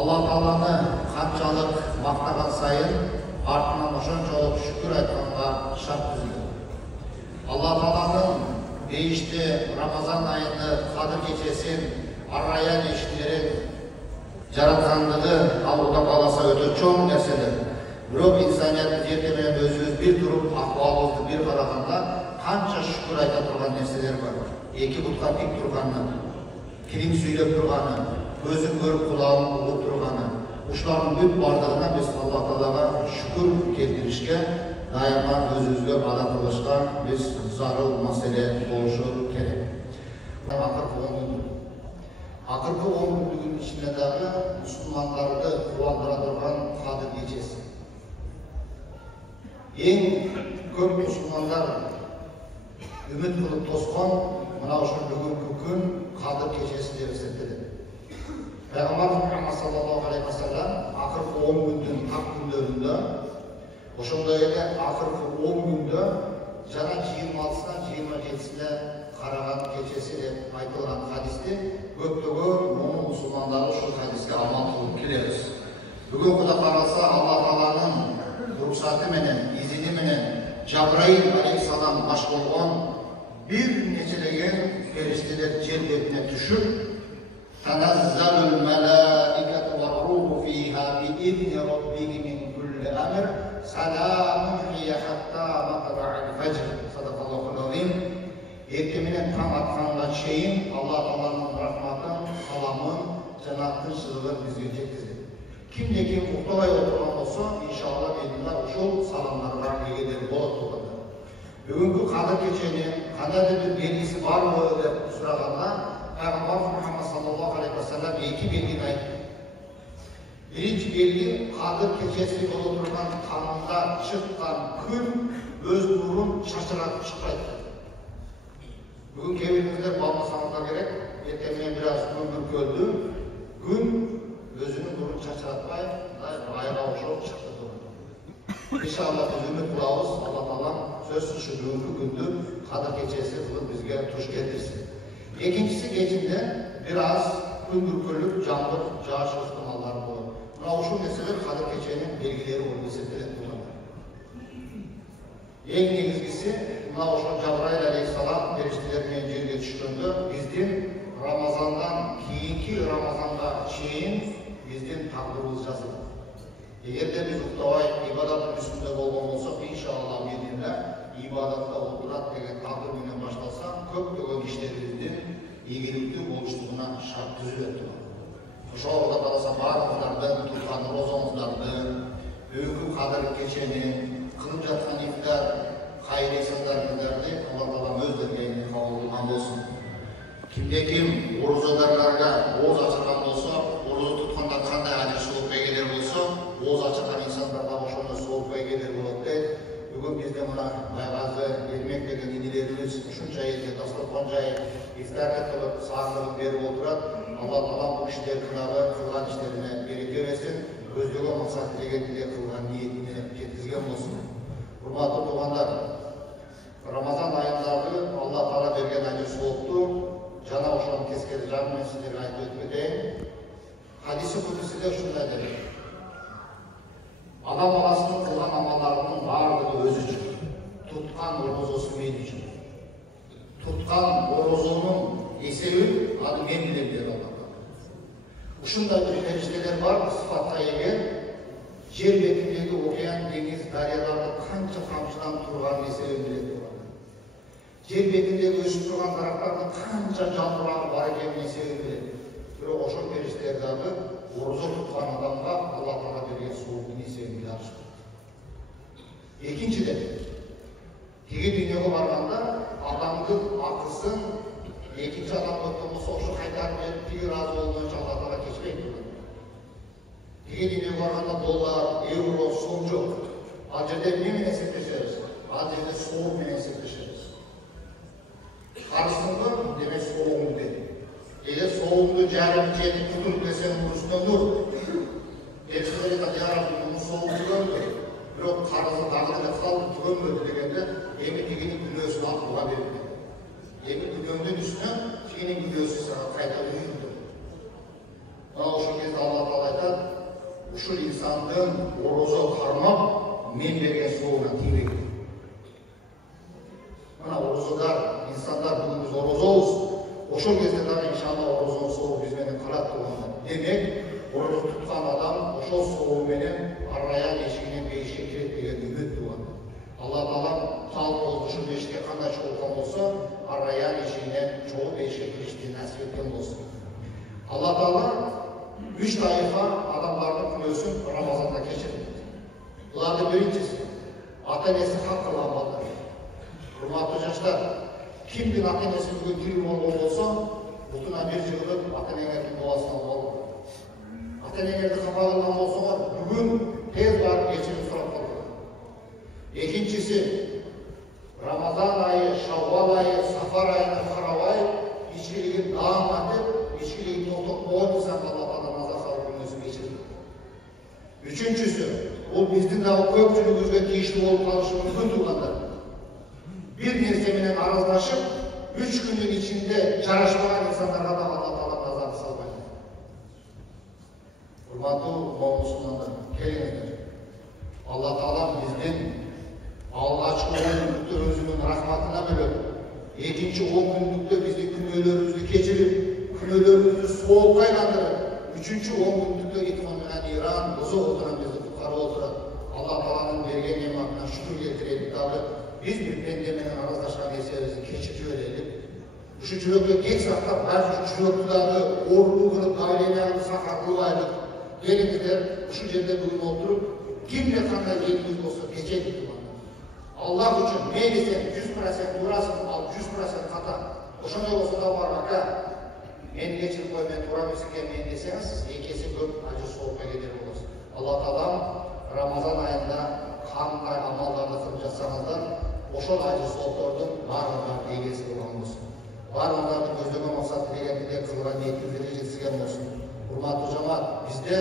Allah Taalаны qanchalik maqtagan sayın артынан ошончолук шүкүр айтканга шарт түзүлдү. Allah Taalанын бейиште Рамазан айында Кадыр кечесин араян иштерин жараткандыгы ал Кудай кааласа өтө чоң нерселер. Бирок инсаният жерде менен өзүбүз бир туруп акыбалыбызды бир караганда канча шүкүр айта турган нерселер бар. Эки бутка тик турганы, тилин сүйлөп турганы, көзүн көрүп кулагын угуп турганы. Ушулардын бүт бардыгына биз Алла Таалага шүкүр келтиришке, дайыма өзүбүзгө бада кылышка биз зарыл маселе болушу керек. Акыркы 10 күндүгүн ичинде дагы мусулмандарды кубандыра турган Кадыр кечеси. Эң көп мусулмандар үмүт кылып тоскон мына ушул бүгүнкү күн Кадыр кечеси деп эсептелет. Пайгамбар Мухаммад саллаллаху алейхи ва саллям акыркы 10 күндүн так күндөрүндө, ошондой эле акыркы 10 күндө жана 26-сынан 27-сине караган кечеси деп айтылган хадисти көптөгөн момун мусулмандар ушул хадиске амал кылып келебиз. Бүгүн Кудай кааласа Алла Тааланын уруксаты менен, изини менен Жабраил алейхиссалам баш болгон бир нечелеген фериштелер жер бетине түшүп, Tanazzalul malaikatu war-ruhu fiha bi-idni rabbihim min kulli amr salamun hiya hatta matla'il fajr. Sadaqallohul azim. Erteminen taң atkанга чейин Алла Тааланын рахматын, саламын, жана тынччылыгын бизге жеткизет. Кимде ким уктабай отурган болсо, иншалла элинде ушул саламдарга эгедер болот турганда. Бүгүнкү Кадыр кеченин кандайдыр бир белгиси барбы деп сураганда, Пайгамбар Мухаммад саллаллаху алейхи ва саллям эки белгини айтты. Биринчи белги Кадыр кечеси боло турган таңында чыккан күн өз нурун чачыратып чыкпайт. Бүгүн кээ-бириңиздер балмасаңыздар керек, эртең менен бир аз күн бүркөлдү, күн өзүнүн нурун чачыратпай, айга окшоп чыкты турат. Иншалла биз үмүт кылабыз, Алла Таалам сөзсүз ушу бүгүнкү күндү Кадыр кечеси кылып бизге туш келтирсин. Экинчиси кечинде бир аз күн бүркөлүп, жамгыр жааш ыктымалдары болот. Мына ушул нерселер Кадыр кеченин белгилери болуп эсептелет турган. Эң негизгиси мына ошол Жабраил алейхиссалам фериштелер менен жерге түшкөндө биздин Рамазандан кийинки Рамазанга чейин биздин тагдырыбыз жазылат. Эгерде биз уктабай ибадаттын үстүндө болгон болсок, иншалла биринде ибадатта отурат деген тагдыр менен башталса, көптөгөн иштерибиздин ийгиликтүү болуштугуна шарт түзүлөт. Ошол Кудай кааласа баарыңыздардын туткан розоңуздардын, бүгүнкү Кадыр кеченин кылып жаткан ифтар кайры-исандарыңыздарды Алла Таалам өз деңгээлинде кабыл кылган болсун. Кимде ким орозодарларга ооз ачырган болсо, орозо тутканда кандай ажыр сооп эгелер болсо, ооз ачырган инсандарга ошондой сооп эгелер болот дейт. Бүгүн бизде мына байгазы Эрмек деген инилерибиз ушунча элге дастаркан жайып, ифтар кылып, саандыгын берип отурат. Алла Таалам бул кишилердин дагы кылган иштерине береке берсин, көздөгөн максат тилегенде кылган ниетине жеткизген болсун. Урматтуу туугандар, Рамазан айындагы Алла Таала берген ажыр соопту жана ошонун тескери жагын мен сиздерге айтып өтүп кетейин. Хадиси кудусиде ушундай дейт: Адам баласынын кылган амалдарынын баардыгы өзү үчүн, туткан орозосу мен үчүн. Туткан орозонун эсеби аны мен билем деп Алла. Ушундай бир фериштелер бар, сыфатка ээ, жер бетиндеги океан, деңиз, дарыяларды канча камчыдан турган эсебин билет турган. Жер бетиндеги өсүп турган дарактардын канча жалбырагы бар экенин эсебин билет. Бирок ошол фериштелер дагы орозо туткан адамга Алла Таала берген сооптун эсебин биле алышат. Экинчиден, тиги дүйнөгө барганда адамдын акысын экинчи адам өткөн болсо ошо кайтарып берип, тиги ыраазы болгончо Алла Таала кечпейт турган. Тиги дүйнөгө барганда доллар, евро, сом жок. Ал жерде эмне менен эсептешебиз? Ал жерде сооп менен эсептешебиз. Карысыңбы? Демек соогуң дейт. Эгер соогуңду жарым жетип туруп десең, үстүнөн тур. Экселер жарым соогуң түгөнбү? Бирок карызы дагы эле калды, түгөнбөдү дегенде, эми тигинин күнөөсүн алып буга берди. Эми күнөөңдүн үстүнө тигинин күнөөсү сага кайта үйүндү. Ошол кезде Алла Таала айтат: ушул инсандын орозо кармап мен берген соогуна тийбейт. Мына орозодар, инсандар бүгүн биз орозобуз. Ошол кезде дагы иншалла орозонун соогу биз менен калат турганда. Демек, орозо туткан адам ошол соогу менен Ар-Райян эшигинен бейишке кирет деген үмүт туган. Алла Таала талкоо ушул бейишке кандай чогулган болсо, Ар-Райян эшигинен чогуу бейишке киришти насип эткен болсун. Алла Таала 3 тайфа адамдардын күнөөсүн Рамазанда кечирди. Булардын биринчиси ата-энеси хак кылган балдар. Урматтуу жаштар, кимдин ата-энеси бүгүн тирүү болгон болсо, бутуна бир жыгылып ата-энеңердин дуасын алып алып. Ата-энеңерди капа кылган болсоңор, бүгүн тез барып кечирим сурап калгыла. Экинчиси Рамазан айы, Шаввал айы, Сафар айына карабай, ичкилигин дааматып, ичкилигин токтотпогон инсан Алла Таала назар салып күнөөсүн кечирди. Үчүнчүсү, бул биздин дагы көпчүлүгүбүзгө тийиштүү болуп калышы мүмкүн туугандар. Bir nerse менен араздашып, 3 күндүн ичинде жарашпаган инсандарга да Алла Таала назар салбайт. Урматтуу мусулмандар, келиңиздер. Алла Таала биздин алгачкы 10 күндүктө өзүнүн рахматына бөлөп, экинчи 10 күндүктө биздин күнөөлөрүбүздү кечирип, күнөөлөрүбүздү соолукка айландырып, үчүнчү 10 күндүктө итман менен Иран бозок отуран бизди куткарып отурат. Алла Тааланын берген нематына шүкүр келтирелик дагы. Biz bir pendemenin arazdaşkan eserimizi keçirip öğrenelim. Şu çürökle geç sақтап, bazı çüröklüğü ordu kılıp, ailelerimizi sakarlığı aylık. Gelinizler, şu жерде bugün oturup, kimle kanka elimiz olsa geçelim. Allah için neyse 100% uğrasın, al 100% hata. Oşanda olsa da var baka. Men geçirip koymayın, uğramışsın gelmeyin deseniz, ekesi көп acı soğukta gelir olursun. Allah Taala Ramazan ayında kanunlar, amallarını kılıp жатсаңыздар, ошол айы соолуктордун баардыгына ийгеси болгон болсун. Баардыгындын көздөгөн максаты дегенде кылган ниетибизге жеткизген болсун. Урматтуу жамаат, бизде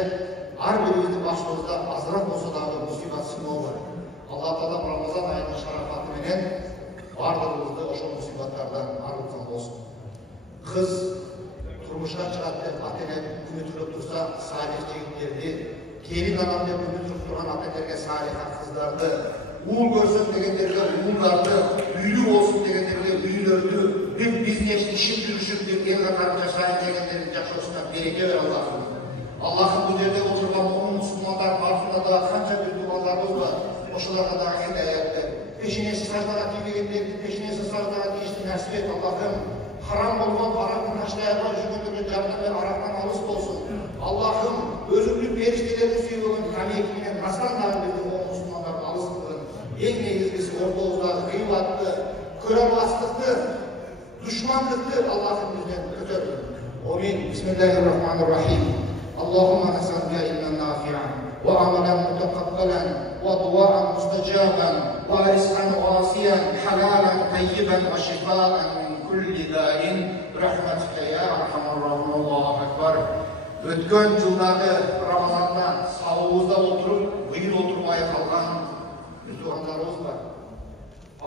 ар бирибиздин башыбызда азыраак болсо дагы мусибат сыноо бар. Алла Таала Рамазан айынын шарафаты менен баардыгыбызды ошол мусибаттардан арылткан болсун. Кыз турмушка чыгат деп ата-эне күнүтүрүп турса, салих жигиттерди, келин анам деп күнүтүрүп турган ата-энелерге салиха кыздарды, uğur görsün degenlerle uğurlardı, üylü olsun degenlerle üylördü, bir biznes işim yürüşüp bir el katarınca sahip degenlerin jakşosuna bereke ver Allah'ım. Allah'ım bu yerde oturgan onun Müslümanlar marfına da kanca bir dualarımız var. Oşularına da hidayetler. Peşinesi saclara tiybegenlerdi, peşinesi saclara tiyişti nasip et Allah'ım. Haram olman haramın taşlayarlar, jügündürün canından ve araktan alыс olsun. Allah'ım özürlük periştelerini suyuğun kamiyetine nasran dağındır o Müslümanların alыс kılın. En negizgisi ortaoğuzları kıyvatlı, kıralmazlıklı, düşmanlıklı Allah'ın bizden kötürdü. Amin. Bismillahirrahmanirrahim. Allahümme nesalüke ilmen nafi'an ve amelen mutekabbelan ve dua'an mustacaban ve rizkan vasiyan halalan tayyiben ve şifaan min kulli da'in rahmetike ya arhamar rahim. Allahu ekber. Ötken yılдағы Ramazan'da sağlığımızda oturup, bugün oturmaya kalkan Müslümanlarımız var.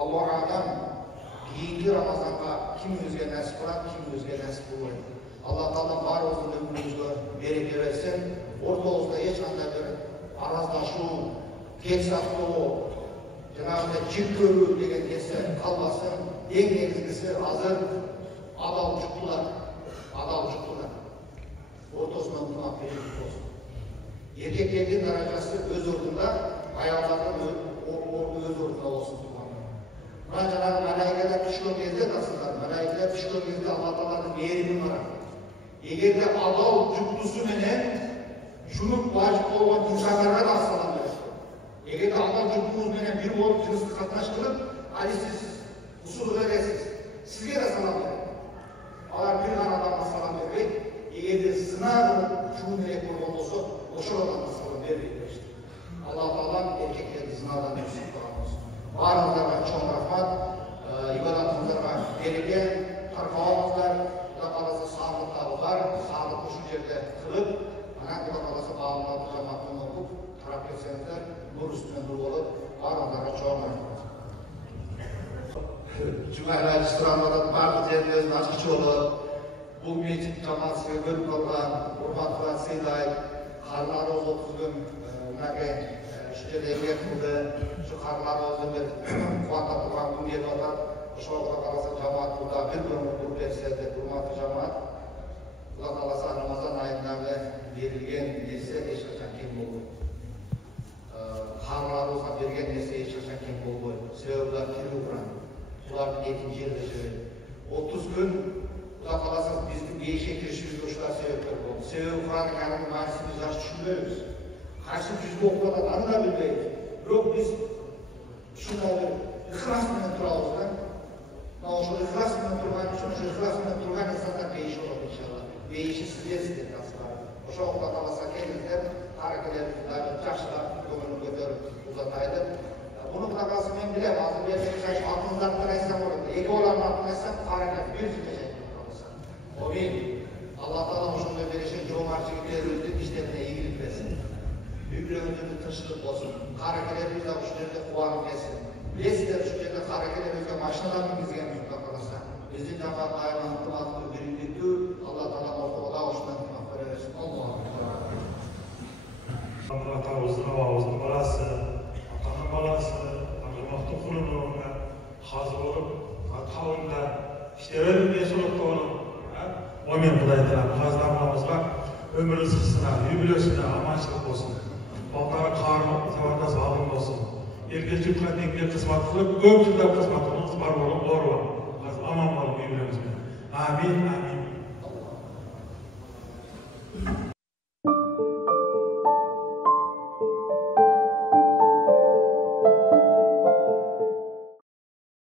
Allah adam keyingi Ramazan'da kim özge nasip kılar, kim özge nasip olur. Allah Taala var olsun ömrümüzde bereke versin. Ortamızda hiç anda bir arazdaşu, geç sakloo, janagı jip körүү деген нерсе kalmasın. En negizgisi hazır adal juktulар. Ortasından mutlak verilmiş olsun. Erkeklerin derecesi öz ordunda, ayaklarının öz ordunda olsun. Buna Cenab-ı Melaikeler düşkün gezde nasıllar? Melaikeler düşkün gezde Allah Teala'nın yerini var. Eğer de adal cuklusu menen şunu vacip olan insanlara da salam verir. Eğer de adal cuklusu menen bir olup cinsli katnaş kılıp, hadi siz usul veresiz. Sizge de salam verir. Alar bir kan adamına salam verir. Eğer de sınav şunu direkt olmalı olsa, boşu olan salam verir. Allah Teala'nın erkekleri sınavdan yüksek falan olsun. Varınızlarına çok rahmat, ibadatınızlarına bereke, tarkavamızlar, Allah Teala'sı sağlıkları var, sağlıklı şu yerde kılıp, Allah Teala'sı bağımlı cemaatını okup, taraf etsenizler, nur üstüne nur olup, varınızlarına çok rahmat. Cuma restoranlardan bazı yerlerin açıkçı olup, bu mecid cemaatine görüp olan, Urmat Fırat Seyday, Karnarız 30 gün unaqa ishlarga qildi. Shu qarlarimizni bir quvontirib turgan kun deb atab, o'sha qarasa jamoat burada bir kun berishadi. Hurmatli jamoat, Alloh taolasi Ramazon oyida berilgan narsa hech qachon kim bo'lmaydi. Qarlarga bergan narsa hech qachon kim bo'lmaydi. Sebablar kilogram. Ularning ikinci yılda söyledi. 30 gün Alloh taolasi bizni beyişe kirishimizga shular sebepler bo'ldi. Sebebi Qur'oni Karimni ma'nosini biz yaxshi tushunmaymiz. Qaysi juzga o'qiganlarni da bilmaymiz. Biroq biz shunday bir ixlos bilan turamiz-da. Mana o'sha ixlos bilan turgan uchun, o'sha ixlos bilan turgan insonlar beyish bo'ladi inshaalloh. Beyishi sizlar tasavvur. O'sha Alloh taolasi kelinglar, harakatlaringizni yaxshilab, ko'ngilni ko'tarib uzataydi. Bunu qanaqasi men bilaman, hozir bergan aklımdan qaraysam bo'ladi. Egolarni aqlaysam harakat berishga Amin. Allah Taala o'shunday berishi jo'marchilik berdi, ishlarga egilib bersin. Yuklarimizni tinchlik bo'lsin. Harakatlarimizda shu yerda quvonib kelsin. Bizlar shu yerda harakatlarimizga mashinalar mingizgan Xudo xolasa. Bizni jamoat ayollarni xizmatini beribdi. Alloh Taala orqada o'shdan bersin. Alloh Taala ovozini bolasi, ota-ona bolasi, Allohning qulini hozir bo'lib, qavmda ishlayvergan suratda bo'lib Amin Xudoy taolo hazratlarimizga ömrünüz qisqa, yubileyosida amanchilik bo'lsin. Bog'lar qarni tavarda sog'lik bo'lsin. Erga chiqqandagi xizmat qilib, ko'p yillar xizmatimiz bor bo'lib, aman bo'lib yubileymiz. Amin, amin.